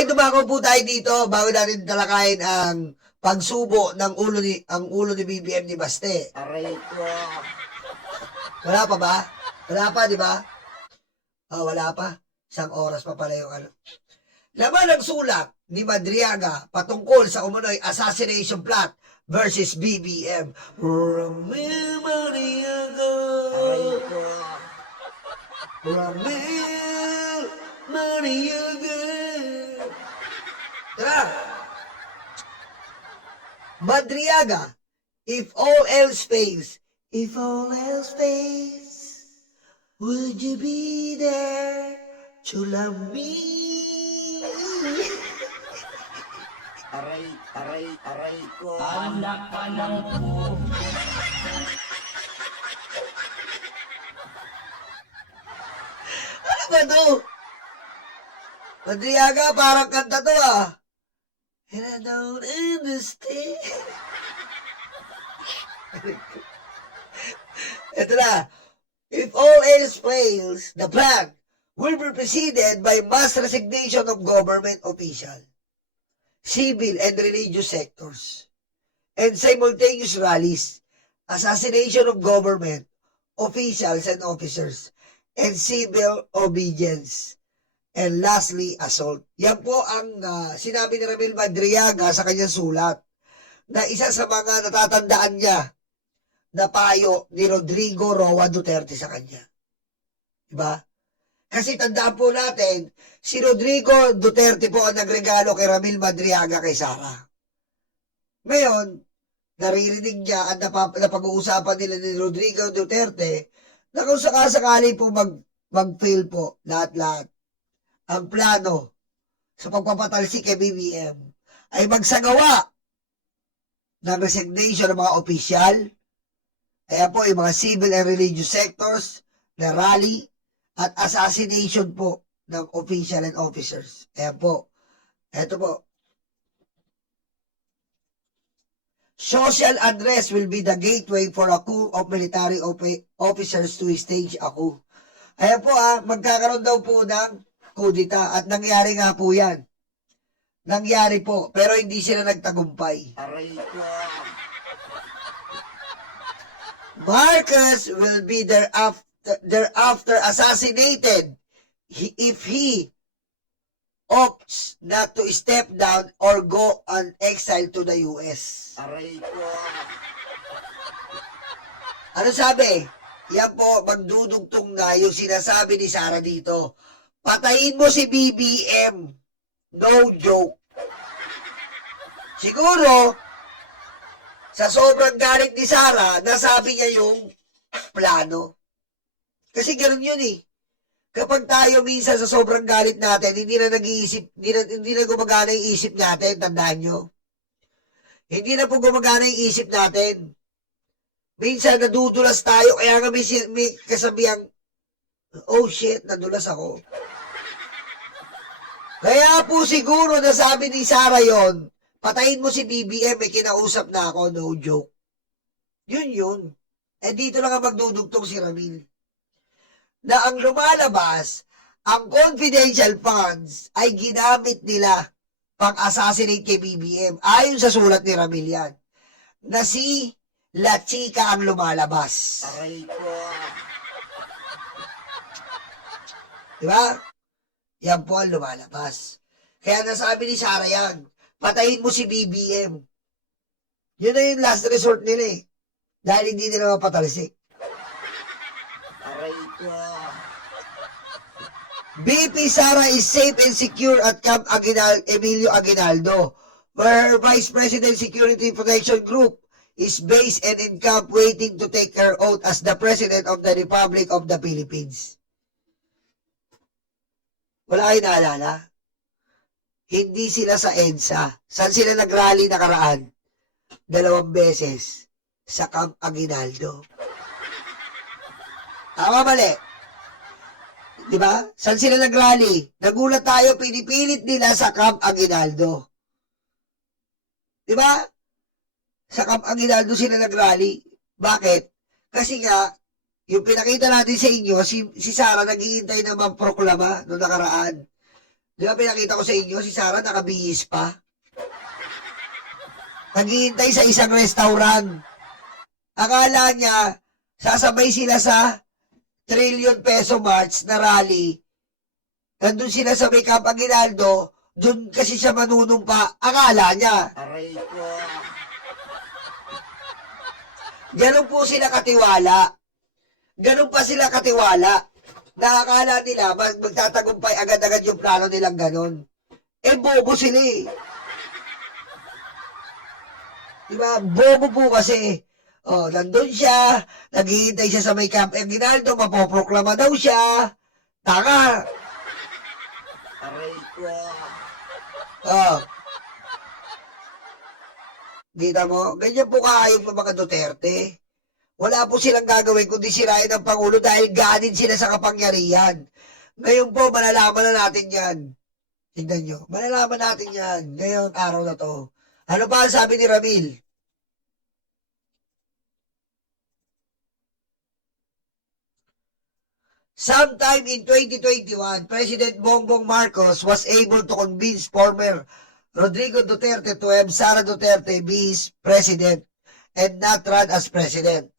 Okay, dumako po tayo dito bago natin talakayin ang pagsubo ng ulo ni BBM ni Baste. Aray ko. Wala pa ba? Wala pa, di ba? Oh, wala pa. Isang oras pa pala yung ano. Laman ng sulat ni Madriaga patungkol sa umano'y assassination plot versus BBM. Ramil Madriaga. Aray ko. Ramil Madriaga. Tara! Madriaga, if all else fails, would you be there to love me? Aray ko. Anak ka ng po. Ano ba to? Madriaga, parang kanta to ah. And I don't understand. Ito na. If all else fails, the plan will be preceded by mass resignation of government official, civil and religious sectors, and simultaneous rallies, assassination of government officials and officers, and civil obedience. And lastly, assault. Yan po ang sinabi ni Ramil Madriaga sa kanyang sulat na isa sa mga natatandaan niya na payo ni Rodrigo Roa Duterte sa kanya. Diba? Kasi tandaan po natin, si Rodrigo Duterte po ang nagregalo kay Ramil Madriaga kay Sara. Ngayon, naririnig niya at napag-uusapan nila ni Rodrigo Duterte na kung sakasakali po mag-fail po lahat-lahat. Ang plano sa pagpapatalsik kay BBM ay magsagawa ng resignation ng mga opisyal, kaya po yung mga civil and religious sectors na rally at assassination po ng official and officers. Kaya po, eto po. Social unrest will be the gateway for a coup of military officers to stage a coup. Ayan po magkakaroon daw po ng kudita at nangyari nga po yan. Nangyari po, pero hindi sila nagtagumpay. Aray ko. Marcos will be thereafter assassinated if he opts not to step down or go on exile to the US. Aray ko. Ano sabi? Yan po, magdudugtong na yung sinasabi ni Sara dito. Patayin mo si BBM. No joke. Siguro, sa sobrang galit ni Sara, nasabi niya yung plano. Kasi ganoon yun eh. Kapag tayo minsan sa sobrang galit natin, hindi na gumagana yung isip natin, tandaan nyo. Hindi na po gumagana yung isip natin. Minsan nadudulas tayo, kaya nga may kasabihang, oh shit, nadulas ako. Kaya po siguro nasabi ni Sara yon, patayin mo si BBM, may kinausap na ako, no joke. Yun. Eh dito lang ang magdudugtong si Ramil. Na ang lumalabas, ang confidential funds ay ginamit nila pang-assassinate kay BBM. Ayon sa sulat ni Ramil yan. Na si La Chica ang lumalabas. Aray ko. Diba? Yan po ang lumalabas. Kaya nasabi ni Sara yan, patayin mo si BBM. Yun na yung last resort nila eh. Dahil hindi nila mapatalsik. Aray ko. BP Sara is safe and secure at Camp Emilio Aguinaldo, where her Vice President Security Protection Group is based and in camp waiting to take her oath as the President of the Republic of the Philippines. Wala kayo naalala? Hindi sila sa EDSA. Saan sila nagrally nakaraan? 2 beses. Sa Camp Aguinaldo. Tama mali? Diba? Saan sila nagrally? Nagulat tayo, pinipilit nila sa Camp Aguinaldo. Diba? Sa Camp Aguinaldo sila nagrally. Bakit? Kasi nga, yung pinakita natin sa inyo, si Sara naghihintay na magproklama noong nakaraan Di ba pinakita ko sa inyo, si Sarah nakabihis pa? Naghihintay sa isang restaurant. Akala niya, sasabay sila sa trillion peso march na rally. Nandun sila sa may Camp Aguinaldo, dun kasi siya manunumpa. Akala niya. Aray ko. Ganun po sila katiwala. Ganun pa sila katiwala. Nakakala nila, magtatagumpay agad-agad yung plano nilang ganun. Eh, bobo sila eh. Diba? Bobo po kasi. Oh, nandun siya, naghihintay siya sa may Camp Aguinaldo, mapoproklama daw siya. Tanga. Aray ko. Oh. Kita mo? Ganyan po kaayong mga Duterte. Wala po silang gagawin kundi sirain ang Pangulo dahil ganin sila sa kapangyarihan. Ngayon po, malalaman na natin yan. Tignan nyo. Malalaman natin yan. Ngayon, araw na to. Ano ba ang sabi ni Ramil? Sometime in 2021, President Bongbong Marcos was able to convince former Rodrigo Duterte to have Sara Duterte be his president and not run as president.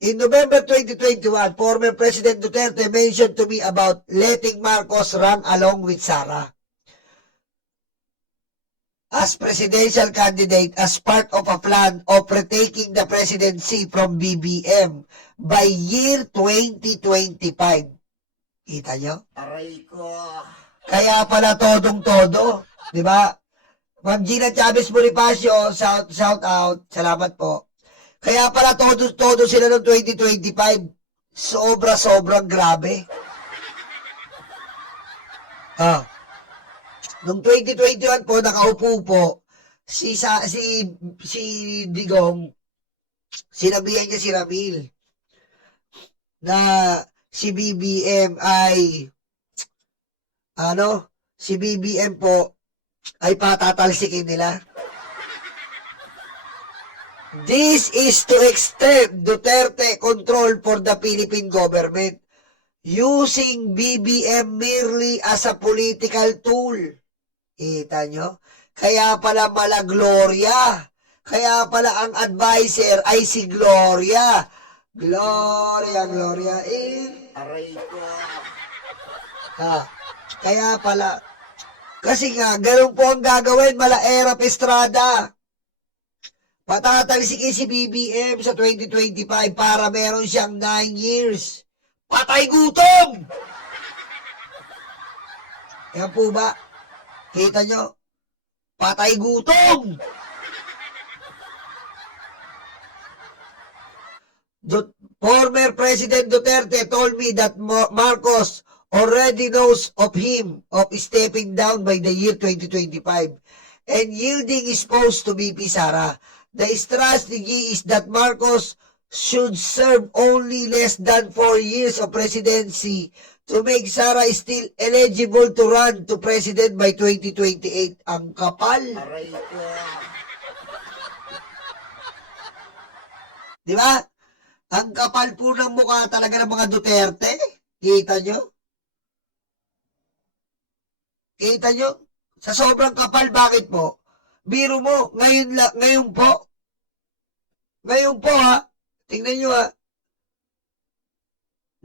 In November 2021, former President Duterte mentioned to me about letting Marcos run along with Sara as presidential candidate as part of a plan of retaking the presidency from BBM by year 2025. Kita nyo? Aray ko. Kaya pala todong-todo, di ba? Ma'am Gina Chavez Bonifacio, shout out, salamat po. Kaya pala todo sila noong 2025. Sobrang grabe. Noong 2021 po, nakaupo po, si Digong, sinabihan niya si Ramil na si BBM ay si BBM po ay patatalsikin nila. This is to extend Duterte control for the Philippine government using BBM merely as a political tool. Kita nyo? Kaya pala mala Gloria. Kaya pala ang advisor ay si Gloria. Gloria in. Aray ko. Kaya pala. Kasi nga, ganun po ang gagawin, mala Era Estrada. Patatalsikin si BBM sa 2025 para meron siyang 9 years. Patay gutom! Yan po ba? Kita nyo? Patay gutom! Former President Duterte told me that Marcos already knows of him of stepping down by the year 2025 and yielding his post to VP Sara. The strategy is that Marcos should serve only less than 4 years of presidency to make Sara still eligible to run to president by 2028. Ang kapal. Aray ko. Di ba? Ang kapal po ng mukha talaga ng mga Duterte. Kita nyo? Kita nyo? Sa sobrang kapal, bakit po? Biro mo, ngayon po ha, tingnan nyo ha,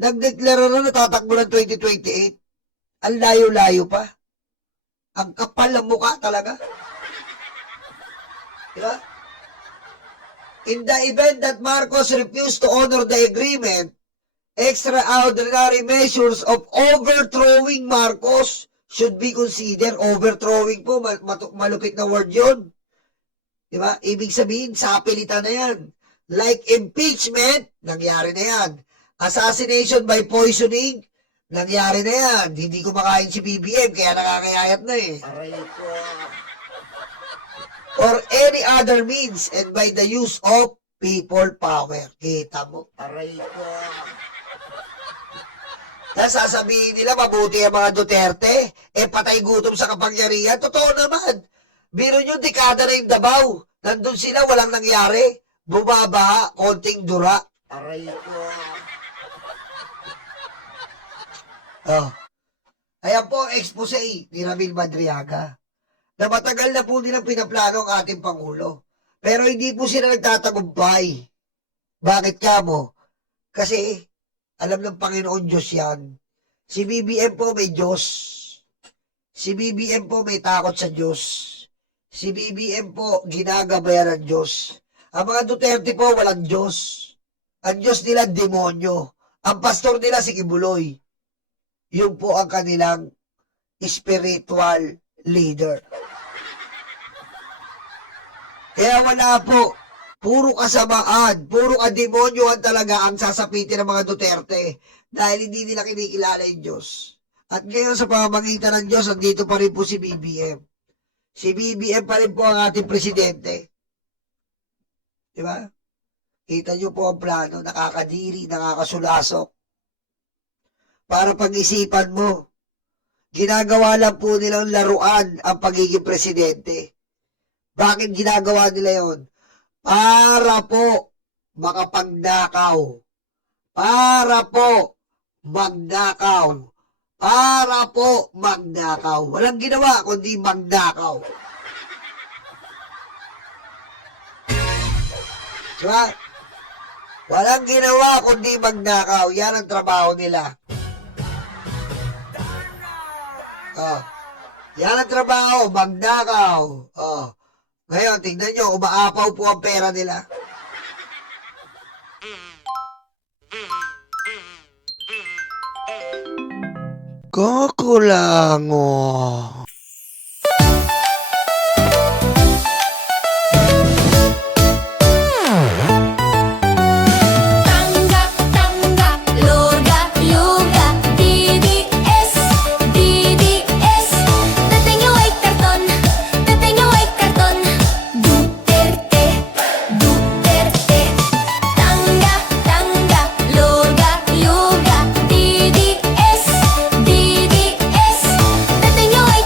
nagdeklara na natatakbo ng 2028. Ang layo-layo pa. Ang kapal ng mukha talaga. Diba? In the event that Marcos refused to honor the agreement, extraordinary measures of overthrowing Marcos should be considered. Overthrowing po, malupit na word yun. Diba? Ibig sabihin, sapilitan na yan. Like impeachment, nangyari na yan. Assassination by poisoning, nangyari na yan. Hindi kumakain si BBM, kaya nakakayayat na eh. Aray ko. Or any other means and by the use of people power. Kita mo? Aray ko. Sasabihin nila mabuti ang mga Duterte, patay gutom sa kapangyarihan. Totoo naman. Biro nyo, dekada na yung Davao. Nandun sila, walang nangyari. Bumaba, konting dura. Aray ko. Ayan po ang expose ni Ramil Madriaga na matagal na po nilang pinaplano ang ating Pangulo. Pero hindi po sila nagtatagumpay. Bakit ka mo? Kasi alam ng Panginoon Diyos yan. Si BBM po may Diyos. Si BBM po may takot sa Diyos. Si BBM po ginagabayan ng Diyos. Ang mga Duterte po walang Diyos. Ang Diyos nila demonyo. Ang pastor nila si Kibuloy. Yun po ang kanilang spiritual leader. Kaya wala po. Puro kasamaan, puro kademonyohan talaga ang sasapitin ng mga Duterte dahil hindi nila kinikilala yung Diyos. At ngayon sa pamamagitan ng Diyos, andito pa rin po si BBM. Si BBM pa rin po ang ating presidente. Diba? Kita nyo po ang plano, nakakadiri, nakakasulasok. Para pag-isipan mo, ginagawa lang po nilang laruan ang pagiging presidente. Bakit ginagawa nila yon? Para po makapagnakaw. Para po magnakaw. Para po magnakaw. Walang ginawa kundi magnakaw. Diba? Walang ginawa kundi magnakaw. Yan ang trabaho nila. Oh. Yan ang trabaho, magnakaw. Oh. Ngayon, tingnan nyo, umaapaw po ang pera nila. Kukulango. Tanggap, tanggap, loga, yoga, DDS, DDS. Dating yung ay karton, dating yung ay karton. Duterte, Duterte. Tanggap, tanggap, loga, yoga, DDS, DDS. Dating yung ay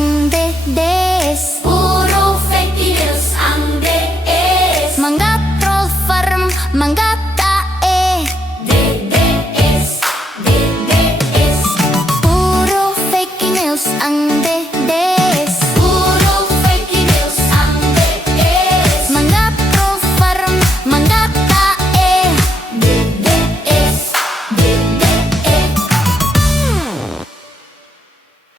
ang DDS. Puro fake news ang DDS. Mga troll farm, mga tae. DDS, DDS. Puro fake news ang DDS.